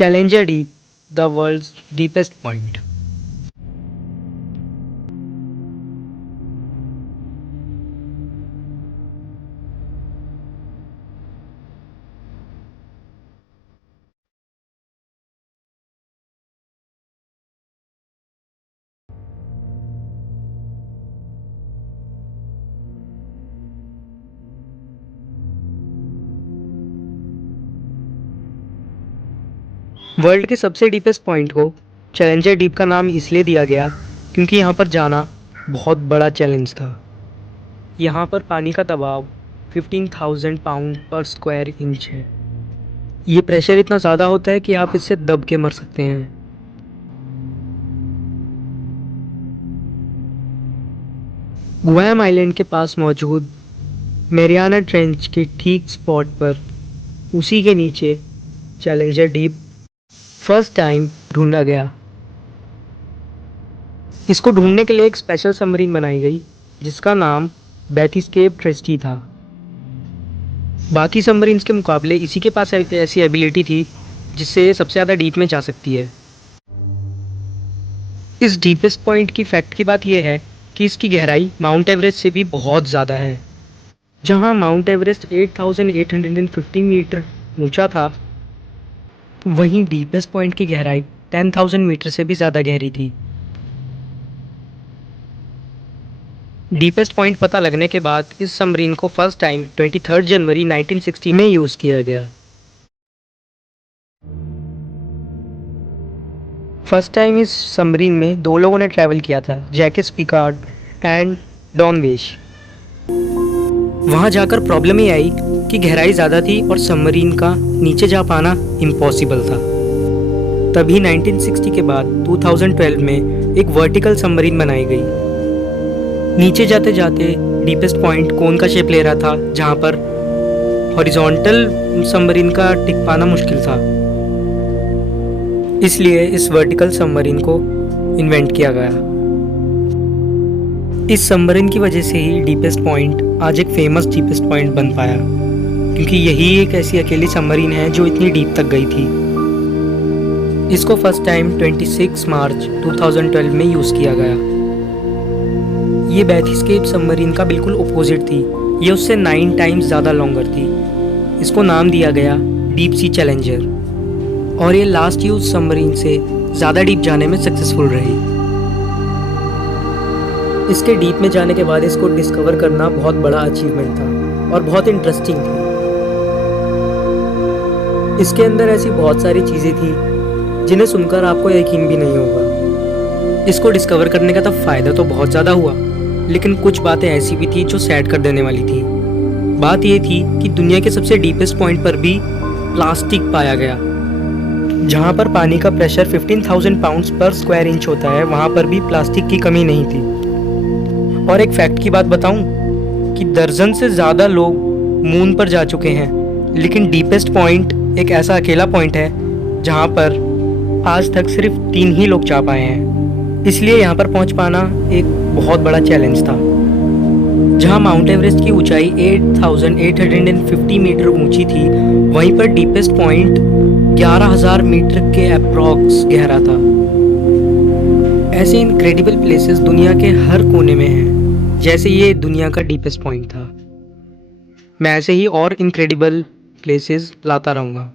Challenger Deep, the world's deepest point. World के सबसे deepest point को चैलेंजर डीप का नाम इसलिए दिया गया क्योंकि यहाँ पर जाना बहुत बड़ा चैलेंज था। यहाँ पर पानी का दबाव 15,000 पाउंड पर स्क्वायर इंच है। ये प्रेशर इतना ज़्यादा होता है कि आप इससे दब के मर सकते हैं। गुआम आइलैंड के पास मौजूद मैरियाना ट्रेंच के ठीक स्पॉट पर उसी के नीचे चैलेंजर डीप फर्स्ट टाइम ढूंढा गया। इसको ढूंढने के लिए एक स्पेशल सबमरीन बनाई गई जिसका नाम बैथिस्केप ट्रस्टी था। बाकी सबमरीन्स के मुकाबले इसी के पास ऐसी एबिलिटी थी जिससे ये सबसे ज़्यादा डीप में जा सकती है। इस डीपेस्ट पॉइंट की फैक्ट की बात यह है कि इसकी गहराई माउंट एवरेस्ट से भी बहुत ज़्यादा है। जहां माउंट एवरेस्ट 8,850 मीटर ऊंचा था, वहीं डीपेस्ट पॉइंट की गहराई 10,000 मीटर से भी ज़्यादा गहरी थी। डीपेस्ट पॉइंट पता लगने के बाद इस सबमरीन को फर्स्ट टाइम 23 जनवरी 1960 में यूज़ किया गया। फर्स्ट टाइम इस सबमरीन में दो लोगों ने ट्रैवल किया था, जैकिस पिकार्ड एंड डॉन वेश। वहाँ जाकर प्रॉब्लम ये आई कि गहराई ज़्यादा थी और सबमरीन का नीचे जा पाना इम्पॉसिबल था। तभी 1960 के बाद 2012 में एक वर्टिकल सबमरीन बनाई गई। नीचे जाते जाते डीपेस्ट पॉइंट कोन का शेप ले रहा था, जहाँ पर हॉरिजॉन्टल सबमरीन का टिक पाना मुश्किल था। इसलिए इस वर्टिकल सबमरीन को इन्वेंट किया गया। इस सबमरीन की वजह से ही डीपेस्ट पॉइंट आज एक फेमस डीपेस्ट पॉइंट बन पाया, क्योंकि यही एक ऐसी अकेली सबमरीन है जो इतनी डीप तक गई थी। इसको फर्स्ट टाइम 26 मार्च 2012 में यूज़ किया गया। ये बैथिस्केप सबमरीन का बिल्कुल अपोजिट थी। ये उससे 9 टाइम्स ज़्यादा लॉन्गर थी। इसको नाम दिया गया डीप सी चैलेंजर, और ये लास्ट यूज सबमरीन से ज़्यादा डीप जाने में सक्सेसफुल रही। इसके डीप में जाने के बाद इसको डिस्कवर करना बहुत बड़ा अचीवमेंट था और बहुत इंटरेस्टिंग था। इसके अंदर ऐसी बहुत सारी चीज़ें थी जिन्हें सुनकर आपको यकीन भी नहीं होगा। इसको डिस्कवर करने का तो फ़ायदा तो बहुत ज़्यादा हुआ, लेकिन कुछ बातें ऐसी भी थी जो सैड कर देने वाली थी। बात ये थी कि दुनिया के सबसे डीपेस्ट पॉइंट पर भी प्लास्टिक पाया गया। जहाँ पर पानी का प्रेशर 15,000 पाउंड्स पर स्क्वायर इंच होता है, वहाँ पर भी प्लास्टिक की कमी नहीं थी। और एक फैक्ट की बात बताऊं कि दर्जन से ज़्यादा लोग मून पर जा चुके हैं, लेकिन डीपेस्ट पॉइंट एक ऐसा अकेला पॉइंट है जहाँ पर आज तक सिर्फ 3 ही लोग जा पाए हैं। इसलिए यहाँ पर पहुँच पाना एक बहुत बड़ा चैलेंज था। जहाँ माउंट एवरेस्ट की ऊंचाई 8,850 मीटर ऊंची थी, वहीं पर डीपेस्ट पॉइंट 11,000 मीटर के अप्रॉक्स गहरा था। ऐसे इनक्रेडिबल प्लेसेस दुनिया के हर कोने में हैं, जैसे ये दुनिया का डीपेस्ट पॉइंट था। मैं ऐसे ही और इनक्रेडिबल प्लेसेस लाता रहूँगा।